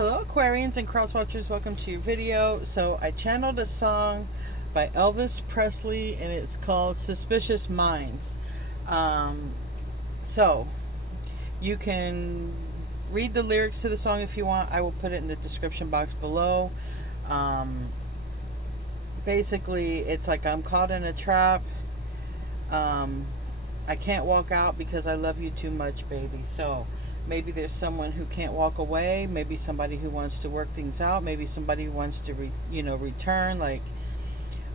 Hello Aquarians and Cross Watchers, welcome to your video. So I channeled a song by Elvis Presley and it's called Suspicious Minds. Um, so you can read the lyrics to the song if you want. I will put it in the description box below. Um, Basically it's like I'm caught in a trap. I can't walk out because I love you too much, baby. So maybe there's someone who can't walk away. Maybe somebody who wants to work things out. Maybe somebody who wants to, return. Like,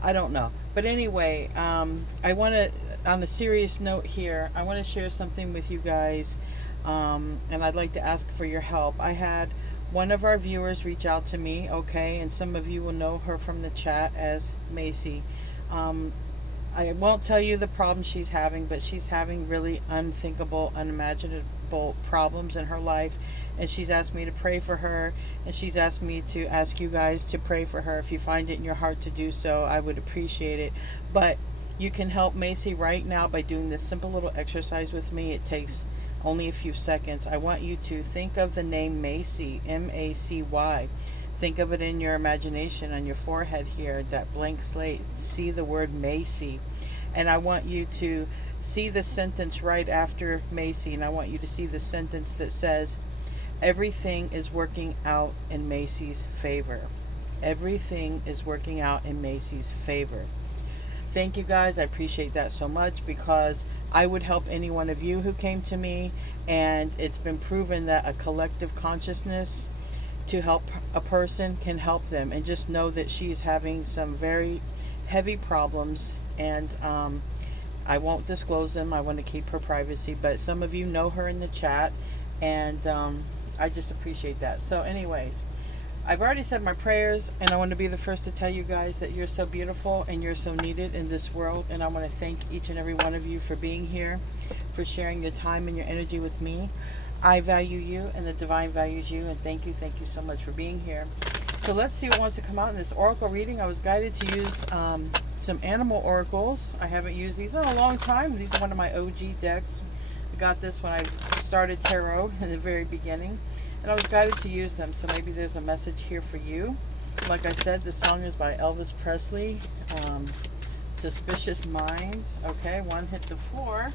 I don't know. But anyway, I want to, on a serious note here, I want to share something with you guys. And I'd like to ask for your help. I had one of our viewers reach out to me, okay? And some of you will know her from the chat as Macy. I won't tell you the problem she's having, but she's having really unthinkable, unimaginable problems in her life. And she's asked me to pray for her. And she's asked me to ask you guys to pray for her. If you find it in your heart to do so, I would appreciate it. But you can help Macy right now by doing this simple little exercise with me. It takes only a few seconds. I want you to think of the name Macy, M-A-C-Y. Think of it in your imagination on your forehead here, that blank slate. See the word Macy. And I want you to see the sentence right after Macy. And I want you to see the sentence that says, everything is working out in Macy's favor. Everything is working out in Macy's favor. Thank you guys. I appreciate that so much because I would help any one of you who came to me. And it's been proven that a collective consciousness to help a person can help them. And just know that she's having some very heavy problems, and I won't disclose them. I want to keep her privacy, but some of you know her in the chat, and I just appreciate that. So anyways, I've already said my prayers, and I want to be the first to tell you guys that you're so beautiful and you're so needed in this world. And I want to thank each and every one of you for being here, for sharing your time and your energy with me. I value you and the divine values you, and thank you so much for being here. So let's see what wants to come out in this oracle reading. I was guided to use some animal oracles. I haven't used these in a long time. These are one of my OG decks. I got this when I started tarot in the very beginning, and I was guided to use them. So maybe there's a message here for you. Like I said, the song is by Elvis Presley, Suspicious Minds. Okay, one hit the floor.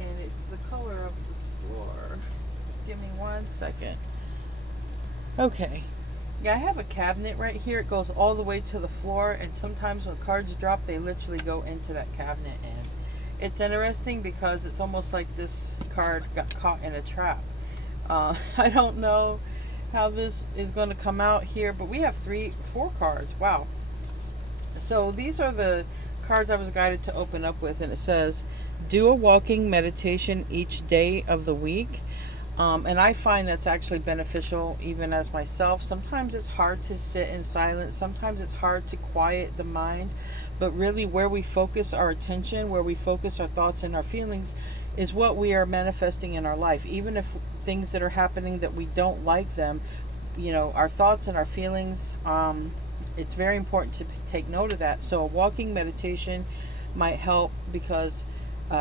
And it's the color of the floor. Give me 1 second. Okay. Yeah, I have a cabinet right here. It goes all the way to the floor, and sometimes when cards drop, they literally go into that cabinet. And it's interesting because it's almost like this card got caught in a trap. I don't know how this is going to come out here, but we have 4 cards. Wow. So these are the cards I was guided to open up with, and it says, do a walking meditation each day of the week. And I find that's actually beneficial even as myself. Sometimes it's hard to sit in silence. Sometimes it's hard to quiet the mind. But really where we focus our attention, where we focus our thoughts and our feelings is what we are manifesting in our life. Even if things that are happening that we don't like them, our thoughts and our feelings, it's very important to take note of that. So a walking meditation might help because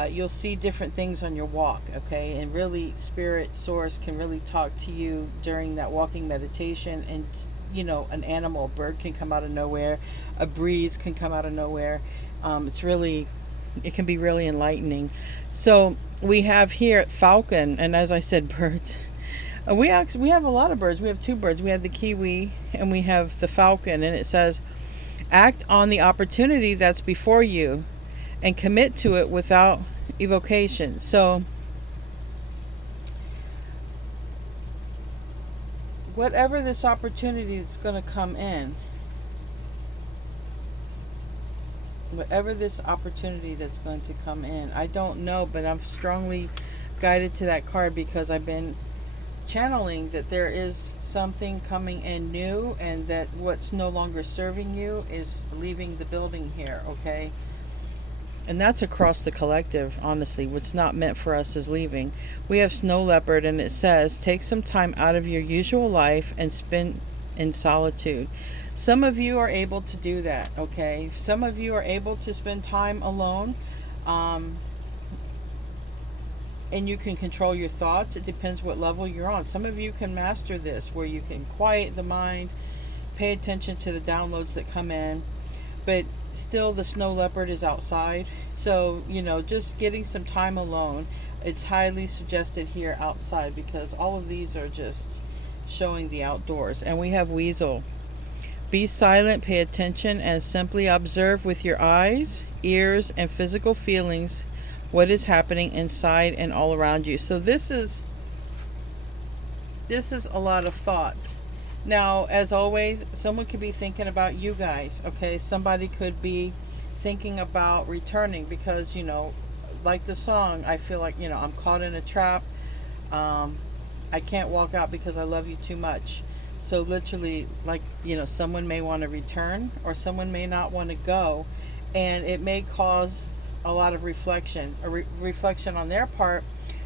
you'll see different things on your walk, okay? And really, spirit source can really talk to you during that walking meditation. And, an animal, a bird can come out of nowhere. A breeze can come out of nowhere. It can be really enlightening. So we have here falcon, and as I said, birds. We have a lot of birds. We have 2 birds. We have the kiwi and we have the falcon, and it says, act on the opportunity that's before you and commit to it without evocation. So whatever this opportunity that's going to come in, I don't know, but I'm strongly guided to that card because I've been channeling that there is something coming in new, and that what's no longer serving you is leaving the building here, okay? And that's across the collective, honestly. What's not meant for us is leaving. We have snow leopard, and it says, take some time out of your usual life and spend in solitude. Some of you are able to do that, okay? Some of you are able to spend time alone. and you can control your thoughts. It depends what level you're on. Some of you can master this, where you can quiet the mind, pay attention to the downloads that come in, but still the snow leopard is outside. So, just getting some time alone. It's highly suggested here outside, because all of these are just showing the outdoors. And we have Weasel. Be silent, pay attention, and simply observe with your eyes, ears, and physical feelings what is happening inside and all around you. So this is a lot of thought. Now, as always, someone could be thinking about you guys, okay? Somebody could be thinking about returning, because, like the song, I feel like, I'm caught in a trap. I can't walk out because I love you too much. So literally, like, someone may want to return, or someone may not want to go. And it may cause a lot of reflection, reflection on their part,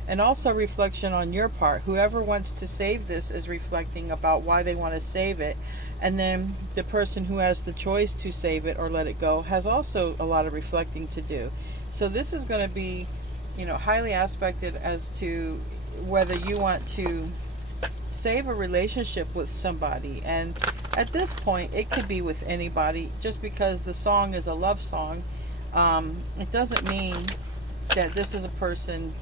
and also reflection on your part. Whoever wants to save this is reflecting about why they want to save it. And then the person who has the choice to save it or let it go has also a lot of reflecting to do. So this is going to be, highly aspected as to whether you want to save a relationship with somebody. And at this point, it could be with anybody. Just because the song is a love song, it doesn't mean that this is a person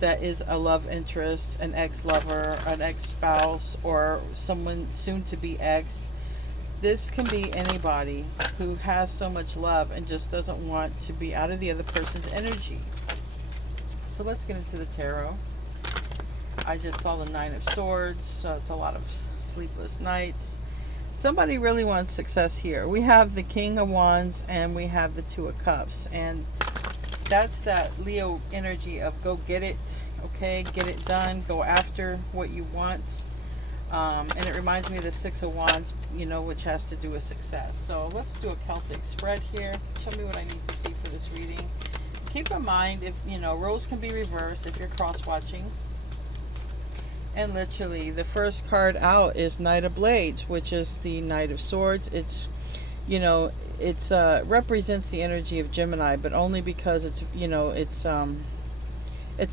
that is a love interest, an ex-lover, an ex-spouse, or someone soon to be ex. This can be anybody who has so much love and just doesn't want to be out of the other person's energy. So let's get into the tarot. I just saw the Nine of Swords, so it's a lot of sleepless nights. Somebody really wants success here. We have the King of Wands and we have the Two of Cups, and that's that Leo energy of go get it, okay? Get it done. Go after what you want. And it reminds me of the Six of Wands, which has to do with success. So let's do a Celtic spread here. Show me what I need to see for this reading. Keep in mind, if roles can be reversed if you're cross-watching. And literally, the first card out is Knight of Blades, which is the Knight of Swords. It's, it's represents the energy of Gemini, but only because it's, it's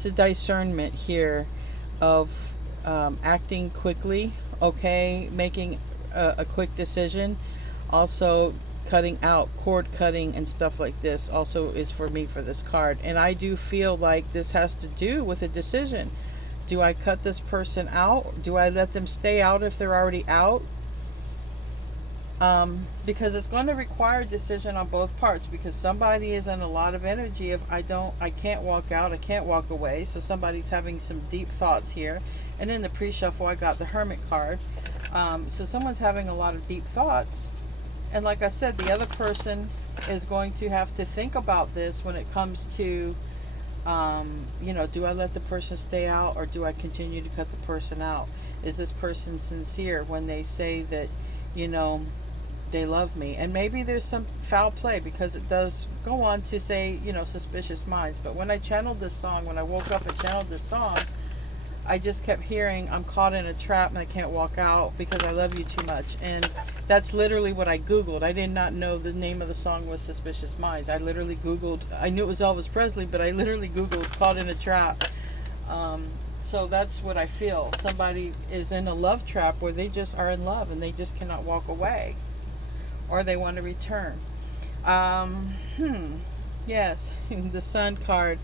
a discernment here of acting quickly, okay, making a quick decision. Also, cutting out, cord cutting and stuff like this also is for me for this card. And I do feel like this has to do with a decision. Do I cut this person out? Do I let them stay out if they're already out? Because it's going to require a decision on both parts, because somebody is in a lot of energy of I can't walk out, I can't walk away. So somebody's having some deep thoughts here. And in the pre-shuffle, I got the Hermit card. So someone's having a lot of deep thoughts. And like I said, the other person is going to have to think about this when it comes to do I let the person stay out, or do I continue to cut the person out? Is this person sincere when they say that, they love me? And maybe there's some foul play, because it does go on to say, suspicious minds. But when I channeled this song, when I woke up and channeled this song, I just kept hearing, I'm caught in a trap and I can't walk out because I love you too much. And that's literally what I Googled. I did not know the name of the song was Suspicious Minds. I literally Googled, I knew it was Elvis Presley, but I literally Googled caught in a trap. So that's what I feel. Somebody is in a love trap where they just are in love and they just cannot walk away, or they want to return. Yes, the Sun card,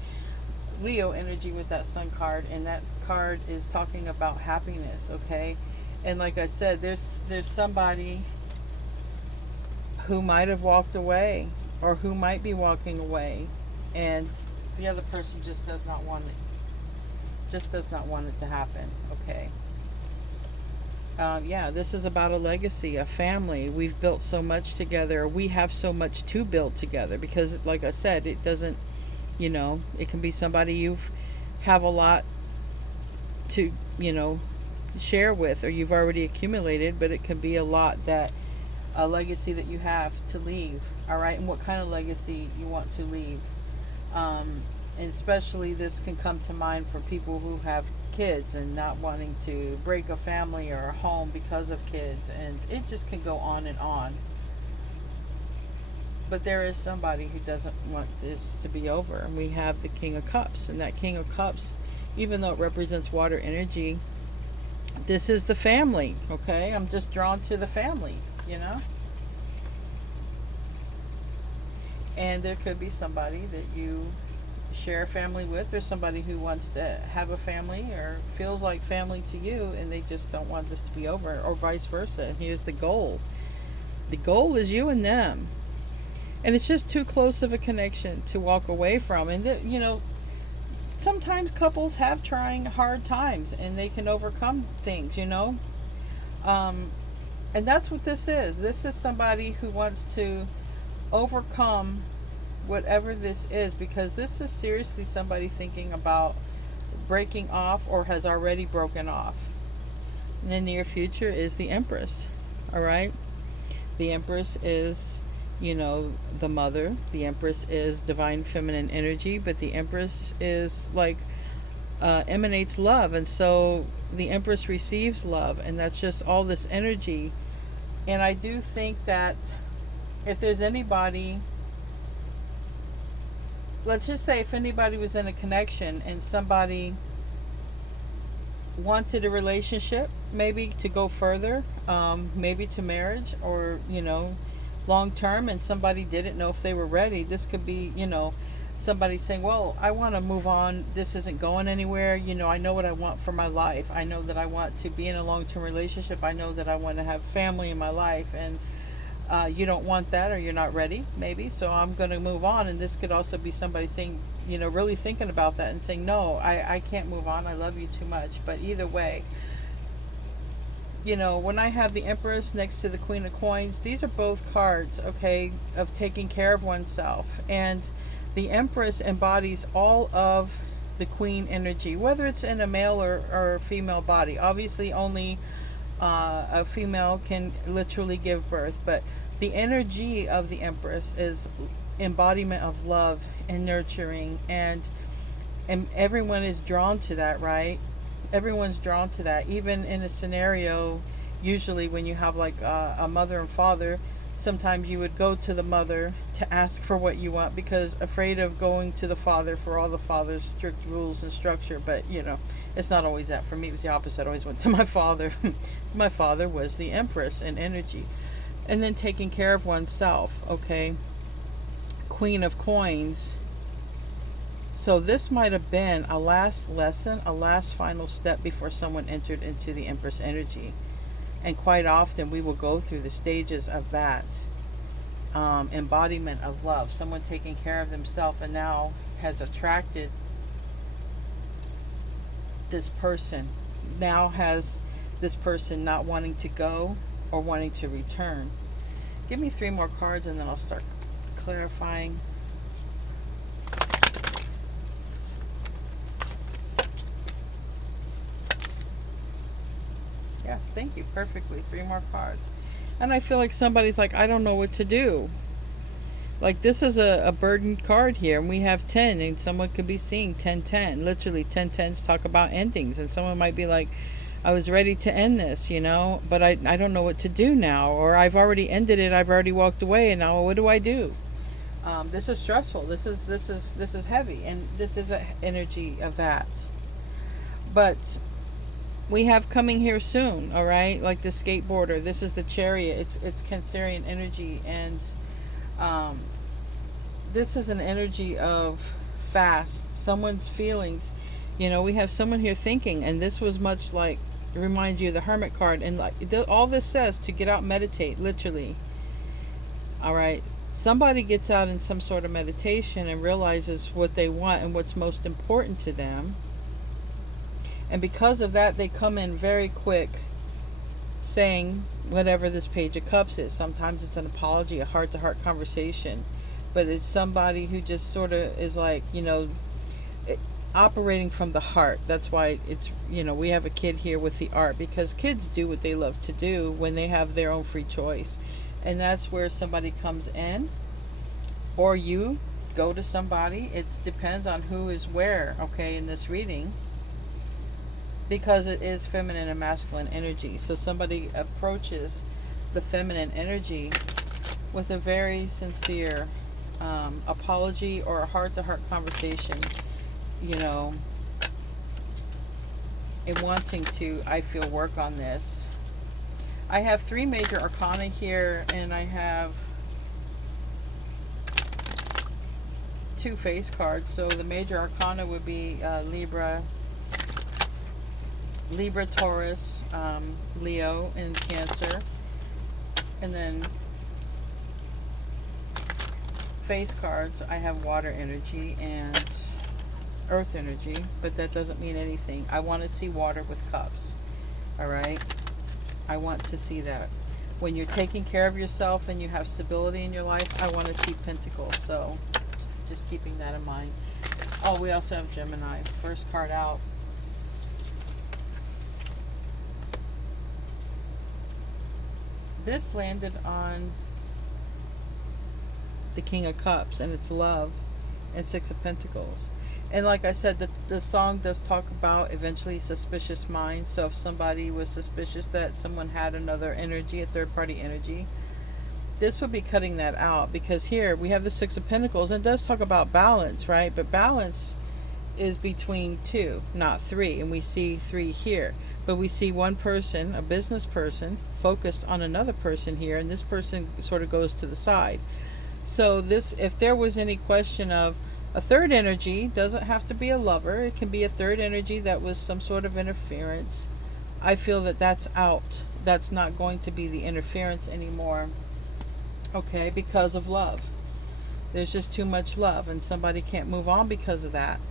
Leo energy with that Sun card, and that card is talking about happiness, okay? And like I said, there's somebody who might have walked away, or who might be walking away, and the other person just does not want it. Just does not want it to happen, okay? Yeah, this is about a legacy, a family. We've built so much together. We have so much to build together, because like I said, it doesn't, it can be somebody you've have a lot to, share with, or you've already accumulated, but it can be a legacy that you have to leave. All right. And what kind of legacy you want to leave. And especially this can come to mind for people who have kids and not wanting to break a family or a home because of kids. And it just can go on and on. But there is somebody who doesn't want this to be over. And we have the King of Cups. And that King of Cups even though it represents water energy, this is the family, okay? I'm just drawn to the family, you know? And there could be somebody that you share a family with, or somebody who wants to have a family or feels like family to you, and they just don't want this to be over, or vice versa. And here's the goal. The goal is you and them. And it's just too close of a connection to walk away from. And, you know, sometimes couples have trying hard times and they can overcome things, you know. And that's what this is. This is somebody who wants to overcome whatever this is, because this is seriously somebody thinking about breaking off or has already broken off. In the near future is the Empress. All right. The Empress is, you know, the mother. The Empress is divine feminine energy, but the Empress is like emanates love, and so the Empress receives love, and that's just all this energy. And I do think that if there's anybody, let's just say if anybody was in a connection and somebody wanted a relationship, maybe to go further, maybe to marriage, or, you know, long term, and somebody didn't know if they were ready, this could be, you know, somebody saying, well, I want to move on, this isn't going anywhere, you know, I know what I want for my life, I know that I want to be in a long-term relationship, I know that I want to have family in my life, and you don't want that, or you're not ready, maybe, so I'm going to move on. And this could also be somebody saying, you know, really thinking about that and saying, no, I can't move on, I love you too much. But either way, you know, when I have the Empress next to the Queen of Coins, these are both cards, okay, of taking care of oneself. And the Empress embodies all of the Queen energy, whether it's in a male or female body. Obviously, only a female can literally give birth, but the energy of the Empress is embodiment of love and nurturing, and everyone is drawn to that, right? Everyone's drawn to that. Even in a scenario, usually when you have like a mother and father, sometimes you would go to the mother to ask for what you want, because afraid of going to the father for all the father's strict rules and structure. But, you know, it's not always that. For me, it was the opposite. I always went to my father. My father was the Empress in energy. And then taking care of oneself, okay? Queen of Coins. So this might have been a last lesson, a last final step before someone entered into the Empress energy. And quite often we will go through the stages of that embodiment of love. Someone taking care of themselves and now has attracted this person. Now has this person not wanting to go or wanting to return. Give me 3 more cards and then I'll start clarifying. Yeah, thank you. Perfectly. 3 more cards. And I feel like somebody's like, I don't know what to do. Like, this is a burdened card here, and we have 10, and someone could be seeing 10-10. Literally, 10-10s talk about endings, and someone might be like, I was ready to end this, you know, but I don't know what to do now, or I've already ended it, I've already walked away, and now what do I do? This is stressful. This is heavy, and this is an energy of that. But we have coming here soon, all right? Like the skateboarder. This is the Chariot. It's Cancerian energy, and this is an energy of fast. Someone's feelings. You know, we have someone here thinking, and this was much like, it reminds you of the Hermit card, and like all this says to get out, meditate, literally. All right. Somebody gets out in some sort of meditation and realizes what they want and what's most important to them. And because of that, they come in very quick saying whatever this Page of Cups is. Sometimes it's an apology, a heart-to-heart conversation. But it's somebody who just sort of is like, you know, operating from the heart. That's why it's, you know, we have a kid here with the art, because kids do what they love to do when they have their own free choice. And that's where somebody comes in, or you go to somebody. It depends on who is where, okay, in this reading, because it is feminine and masculine energy. So somebody approaches the feminine energy with a very sincere apology or a heart-to-heart conversation, you know, and wanting to, I feel, work on this. I have 3 major arcana here, and I have 2 face cards. So the major arcana would be Libra, Taurus, Leo, and Cancer. And then face cards, I have water energy and earth energy, but that doesn't mean anything. I want to see water with cups. All right? I want to see that. When you're taking care of yourself and you have stability in your life, I want to see pentacles. So just keeping that in mind. Oh, we also have Gemini. First card out. This landed on the King of Cups, and it's love, and 6 of Pentacles. And like I said, the song does talk about eventually suspicious minds. So if somebody was suspicious that someone had another energy, a third party energy, this would be cutting that out. Because here we have the 6 of Pentacles, and it does talk about balance, right? But balance is between 2, not 3. And we see 3 here. But we see one person, a business person, focused on another person here, and this person sort of goes to the side. So this, if there was any question of a third energy, doesn't have to be a lover. It can be a third energy that was some sort of interference. I feel that that's out. That's not going to be the interference anymore. Okay, because of love. There's just too much love, and somebody can't move on because of that.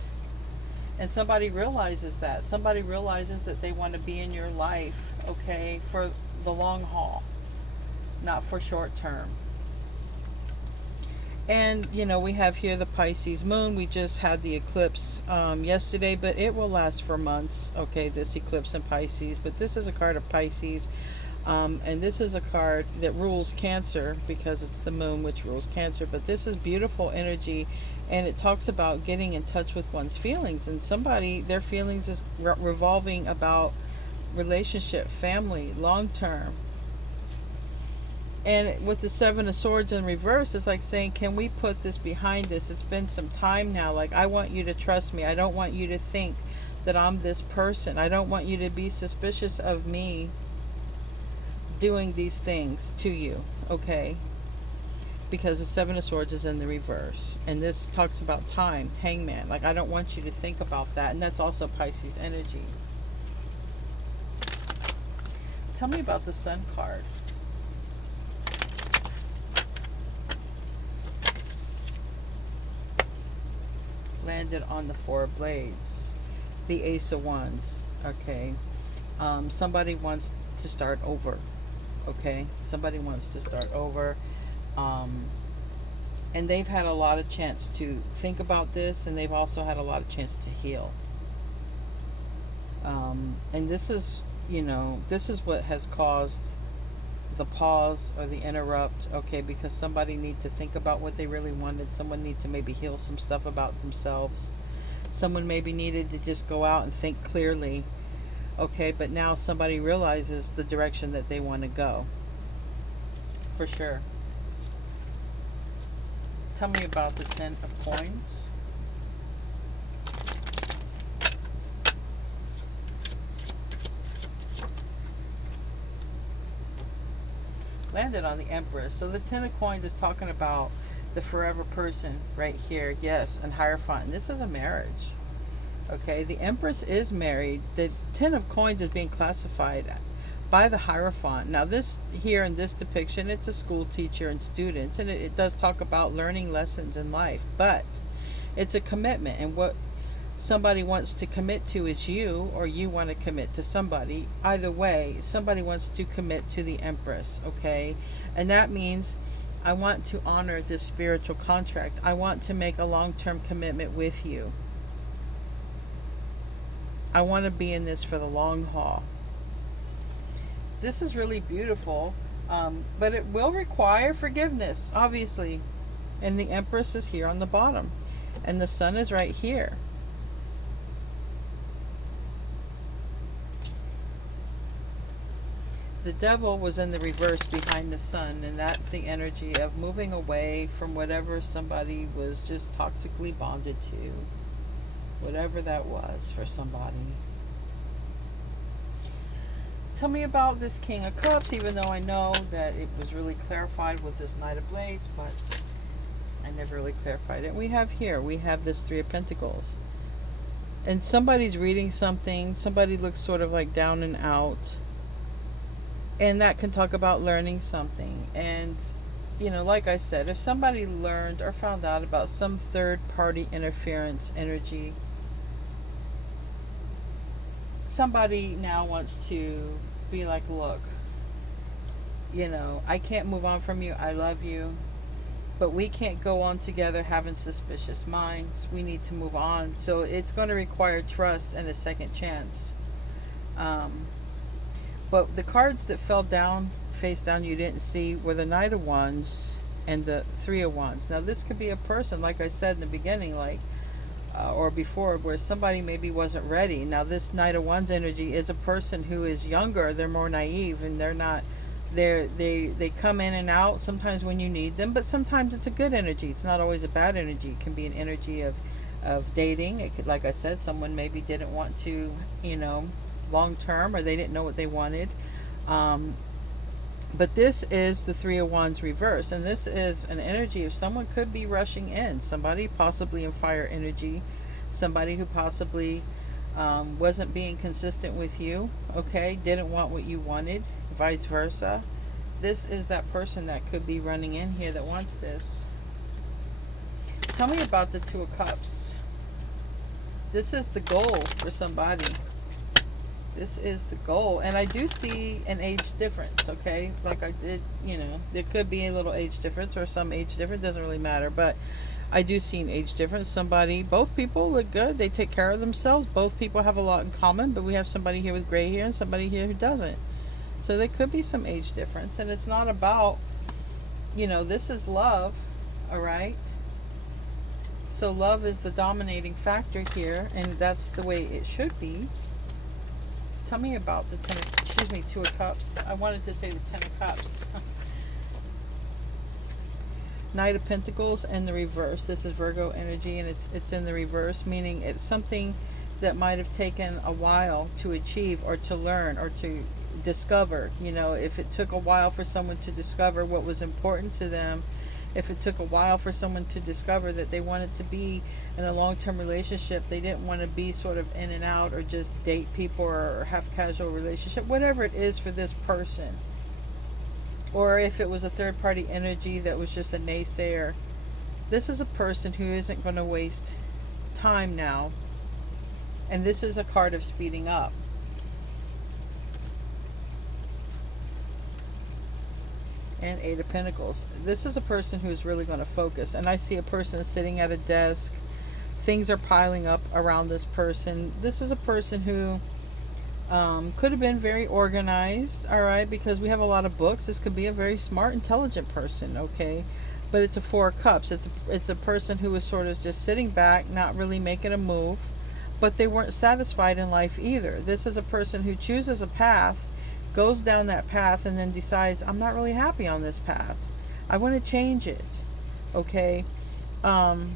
And somebody realizes that. Somebody realizes that they want to be in your life, okay, for the long haul, not for short term. And, you know, we have here the Pisces moon. We just had the eclipse yesterday, but it will last for months, okay, this eclipse in Pisces. But this is a card of Pisces, and this is a card that rules Cancer because it's the moon which rules Cancer. But this is beautiful energy, and it talks about getting in touch with one's feelings. And somebody, their feelings is revolving about relationship, family, long term. And with the 7 of Swords in reverse, it's like saying, can we put this behind us? It's been some time now. Like, I want you to trust me. I don't want you to think that I'm this person. I don't want you to be suspicious of me doing these things to you, okay? Because the 7 of Swords is in the reverse. And this talks about time, Hangman. Like, I don't want you to think about that. And that's also Pisces energy. Tell me about the Sun card. Landed on the 4 of Blades, the Ace of Wands. Okay, somebody wants to start over. Okay, somebody wants to start over, and they've had a lot of chance to think about this, and they've also had a lot of chance to heal. And this is, you know, this is what has caused the pause or the interrupt, okay, because somebody needs to think about what they really wanted. Someone needs to maybe heal some stuff about themselves. Someone maybe needed to just go out and think clearly, okay, but now somebody realizes the direction that they want to go, for sure. Tell me about the 10 of Coins. Landed on the Empress. So the 10 of Coins is talking about the forever person right here. Yes, and Hierophant. And this is a marriage. Okay, the Empress is married. The 10 of Coins is being classified by the Hierophant. Now this here in this depiction, it's a school teacher and students, and it does talk about learning lessons in life, but it's a commitment, and what somebody wants to commit to is you, or you want to commit to somebody. Either way, somebody wants to commit to the Empress, okay? And that means I want to honor this spiritual contract. I want to make a long-term commitment with you. I want to be in this for the long haul. This is really beautiful, but it will require forgiveness, obviously. And the Empress is here on the bottom, and the Sun is right here. The Devil was in the reverse behind the Sun, and that's the energy of moving away from whatever somebody was just toxically bonded to, whatever that was for somebody. Tell me about this King of Cups, even though I know that it was really clarified with this Knight of Blades, but I never really clarified it. We have this Three of Pentacles. And somebody's reading something, somebody looks sort of like down and out. And that can talk about learning something. And, you know, like I said, if somebody learned or found out about some third party interference energy, somebody now wants to be like, look, you know, I can't move on from you. I love you. But we can't go on together having suspicious minds. We need to move on. So it's going to require trust and a second chance. But the cards that fell down, face down, you didn't see were the Knight of Wands and the Three of Wands. Now this could be a person, like I said in the beginning, like or before, where somebody maybe wasn't ready. Now this Knight of Wands energy is a person who is younger. They're more naive, and they're not. They come in and out sometimes when you need them, but sometimes it's a good energy. It's not always a bad energy. It can be an energy of dating. It could, like I said, someone maybe didn't want to, you know, long term, or they didn't know what they wanted. But this is the Three of Wands reverse, and this is an energy of someone could be rushing in. Somebody possibly in fire energy, somebody who possibly wasn't being consistent with you, okay, didn't want what you wanted, vice versa. This is that person that could be running in here that wants this. Tell me about the Two of Cups. This is the goal for somebody. This is the goal. And I do see an age difference, okay? Like I did, you know, there could be a little age difference or some age difference. Doesn't really matter. But I do see an age difference. Somebody, both people look good. They take care of themselves. Both people have a lot in common. But we have somebody here with gray hair and somebody here who doesn't. So there could be some age difference. And it's not about, you know, this is love, all right? So love is the dominating factor here. And that's the way it should be. Tell me about the Two of Cups. I wanted to say the Ten of Cups. Knight of Pentacles and the reverse. This is Virgo energy, and it's in the reverse, meaning it's something that might have taken a while to achieve or to learn or to discover. You know, if it took a while for someone to discover what was important to them, if it took a while for someone to discover that they wanted to be in a long-term relationship, they didn't want to be sort of in and out or just date people or have casual relationship, whatever it is for this person. Or if it was a third-party energy that was just a naysayer, this is a person who isn't going to waste time now. And this is a card of speeding up. And Eight of Pentacles. This is a person who is really going to focus. And I see a person sitting at a desk. Things are piling up around this person. This is a person who could have been very organized, all right, because we have a lot of books. This could be a very smart, intelligent person, okay? But it's a Four of Cups. It's a person who was sort of just sitting back, not really making a move, but they weren't satisfied in life either. This is a person who chooses a path, goes down that path, and then decides, I'm not really happy on this path. I want to change it, okay? And,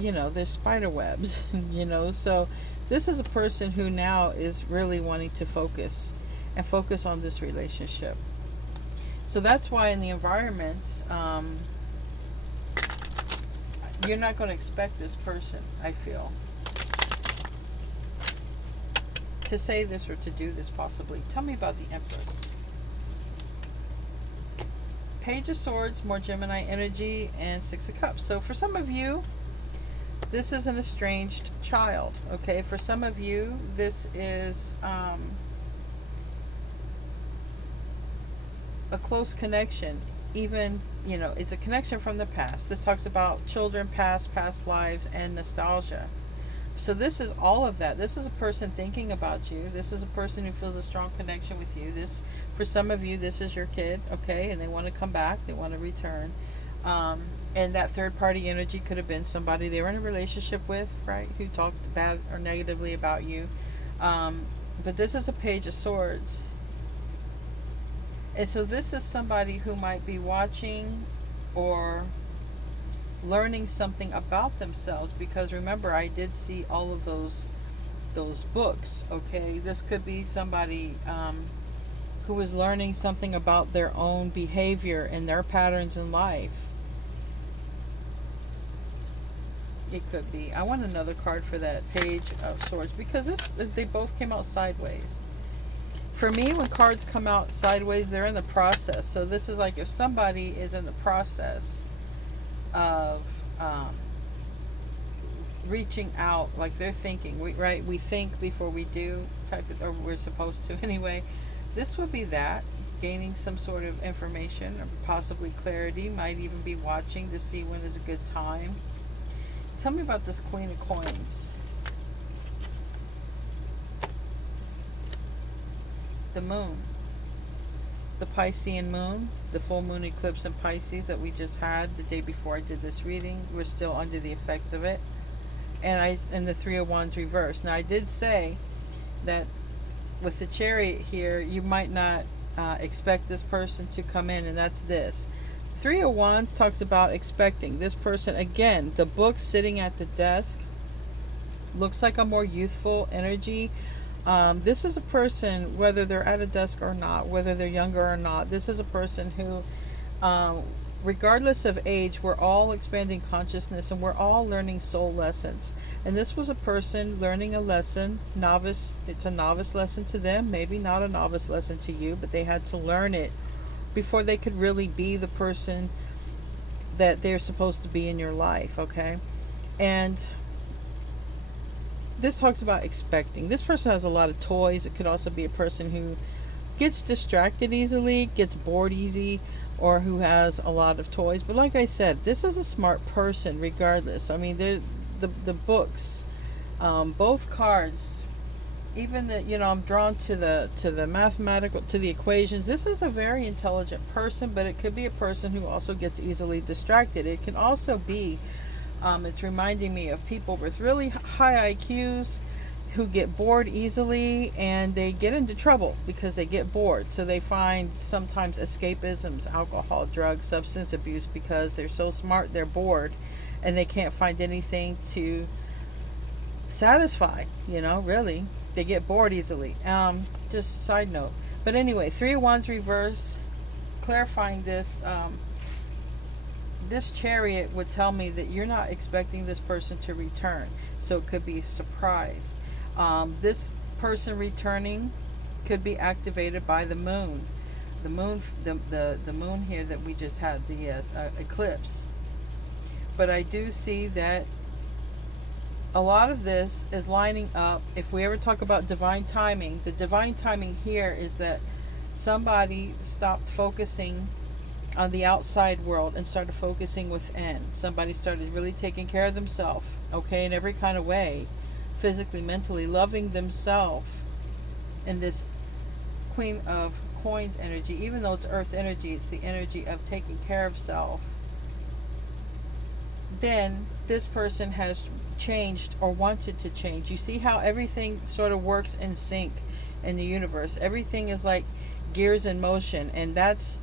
you know, there's spider webs, you know, so this is a person who now is really wanting to focus and focus on this relationship. So that's why in the environment, you're not going to expect this person, I feel, to say this or to do this possibly. Tell me about the Empress. Page of Swords, more Gemini energy, and Six of Cups. So for some of you, this is an estranged child, okay? For some of you, this is a close connection. Even, you know, it's a connection from the past. This talks about children, past lives, and nostalgia. So this is all of that. This is a person thinking about you. This is a person who feels a strong connection with you. This, for some of you, this is your kid, okay? And they want to come back. They want to return. And that third party energy could have been somebody they were in a relationship with, right? Who talked bad or negatively about you. But this is a Page of Swords. And so this is somebody who might be watching or learning something about themselves, because remember, I did see all of those those books. Okay, this could be somebody who was learning something about their own behavior and their patterns in life. It could be. I want another card for that Page of Swords, because they both came out sideways. For me, when cards come out sideways, they're in the process. So this is like if somebody is in the process of reaching out, like they're thinking, we think before we do, or we're supposed to anyway. This would be that, gaining some sort of information or possibly clarity. Might even be watching to see when is a good time. Tell me about this Queen of Coins. The moon. The Piscean moon. The full moon eclipse in Pisces that we just had the day before I did this reading. We're still under the effects of it. And the Three of Wands reversed. Now I did say that with the Chariot here, you might not expect this person to come in, and that's this. Three of Wands talks about expecting this person. Again, the book sitting at the desk looks like a more youthful energy. This is a person, whether they're at a desk or not, whether they're younger or not, this is a person who, regardless of age, we're all expanding consciousness and we're all learning soul lessons. And this was a person learning a lesson, novice. It's a novice lesson to them, maybe not a novice lesson to you, but they had to learn it before they could really be the person that they're supposed to be in your life, okay? And this talks about expecting. This person has a lot of toys. It could also be a person who gets distracted easily, gets bored easy, or who has a lot of toys. But like I said, this is a smart person regardless. I mean, the books, both cards, even that, I'm drawn to the mathematical, to the equations. This is a very intelligent person, but it could be a person who also gets easily distracted. It can also be, it's reminding me of people with really high IQs who get bored easily, and they get into trouble because they get bored. So they find sometimes escapisms, alcohol, drugs, substance abuse, because they're so smart, they're bored, and they can't find anything to satisfy, really. They get bored easily. Just side note. But anyway, Three of Wands reverse, clarifying this. This Chariot would tell me that you're not expecting this person to return. So it could be a surprise. This person returning could be activated by the moon. The moon, the moon here that we just had, the eclipse. But I do see that a lot of this is lining up. If we ever talk about divine timing, the divine timing here is that somebody stopped focusing on the outside world and started focusing within. Somebody started really taking care of themselves, okay, in every kind of way, physically, mentally, loving themselves. In this Queen of Coins energy, even though it's earth energy, it's the energy of taking care of self. Then this person has changed or wanted to change. You see how everything sort of works in sync in the universe. Everything is like gears in motion, and that's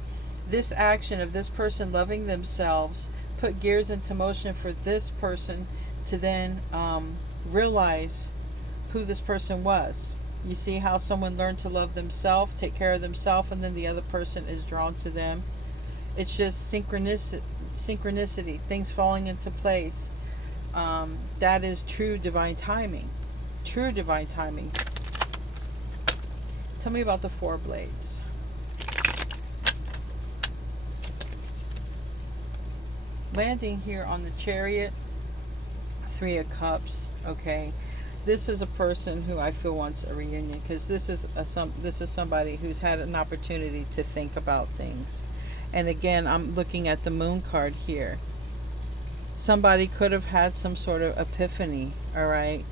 this action of this person loving themselves put gears into motion for this person to then realize who this person was. You see how someone learned to love themselves, take care of themselves, and then the other person is drawn to them. It's just synchronicity, things falling into place. That is true divine timing. True divine timing. Tell me about the Four Blades. Landing here on the Chariot, Three of Cups. Okay, this is a person who I feel wants a reunion, because this is somebody who's had an opportunity to think about things. And again, I'm looking at the Moon card here. Somebody could have had some sort of epiphany, all right?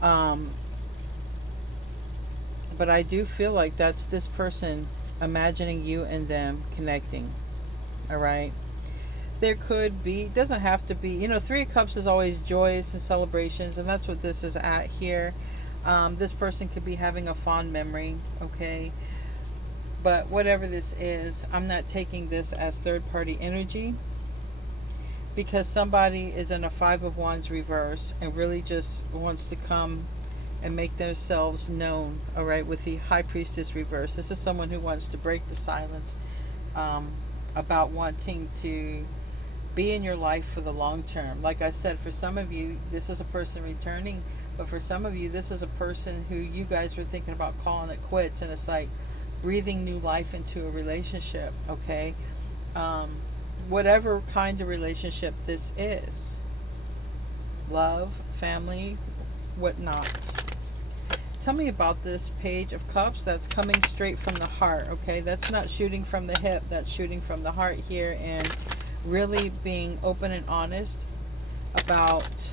But I do feel like that's this person imagining you and them connecting, all right? There could be, doesn't have to be, Three of Cups is always joyous and celebrations, and that's what this is at here. This person could be having a fond memory, okay? But whatever this is, I'm not taking this as third-party energy, because somebody is in a Five of Wands reverse and really just wants to come and make themselves known. All right, with the High Priestess reverse, this is someone who wants to break the silence, about wanting to be in your life for the long term. Like I said, for some of you, this is a person returning, but for some of you, this is a person who you guys were thinking about calling it quits, and it's like breathing new life into a relationship. Okay, whatever kind of relationship this is, love, family, whatnot. Tell me about this Page of Cups. That's coming straight from the heart. Okay, that's not shooting from the hip, that's shooting from the heart here, and really being open and honest about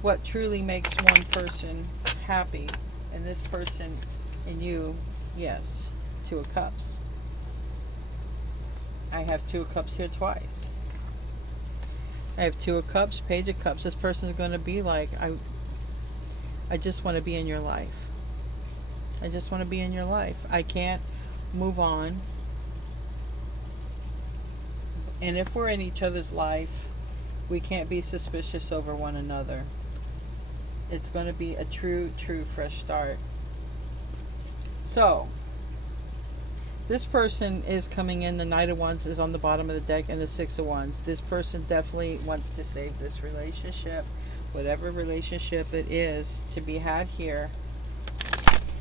what truly makes one person happy. And this person and you, yes, Two of Cups. I have Two of Cups here twice. I have Two of Cups, Page of Cups. This person is going to be like, I just want to be in your life. I just want to be in your life. I can't move on. And if we're in each other's life, we can't be suspicious over one another. It's going to be a true fresh start. So, this person is coming in. The Knight of Wands is on the bottom of the deck, and the Six of Wands. This person definitely wants to save this relationship, whatever relationship it is to be had here.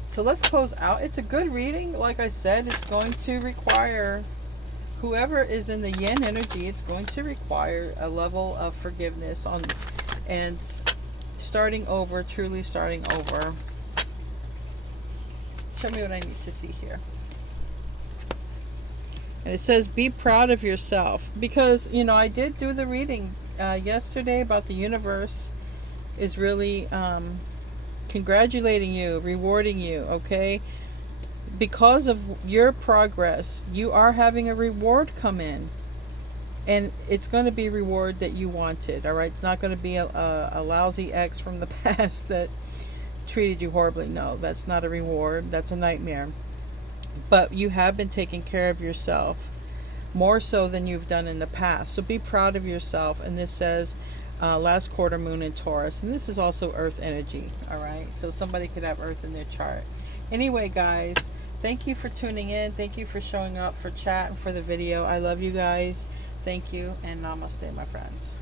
So let's close out. It's a good reading. Like I said, it's going to require, whoever is in the yin energy, it's going to require a level of forgiveness on and starting over, truly starting over. Show me what I need to see here. And it says, be proud of yourself. Because, you know, I did do the reading yesterday about the universe is really congratulating you, rewarding you, okay? Because of your progress, you are having a reward come in. And it's going to be a reward that you wanted, all right? It's not going to be a lousy ex from the past that treated you horribly. No, that's not a reward. That's a nightmare. But you have been taking care of yourself more so than you've done in the past. So be proud of yourself. And this says last quarter moon in Taurus. And this is also earth energy. All right. So somebody could have earth in their chart. Anyway, guys, thank you for tuning in. Thank you for showing up for chat and for the video. I love you guys. Thank you. And namaste, my friends.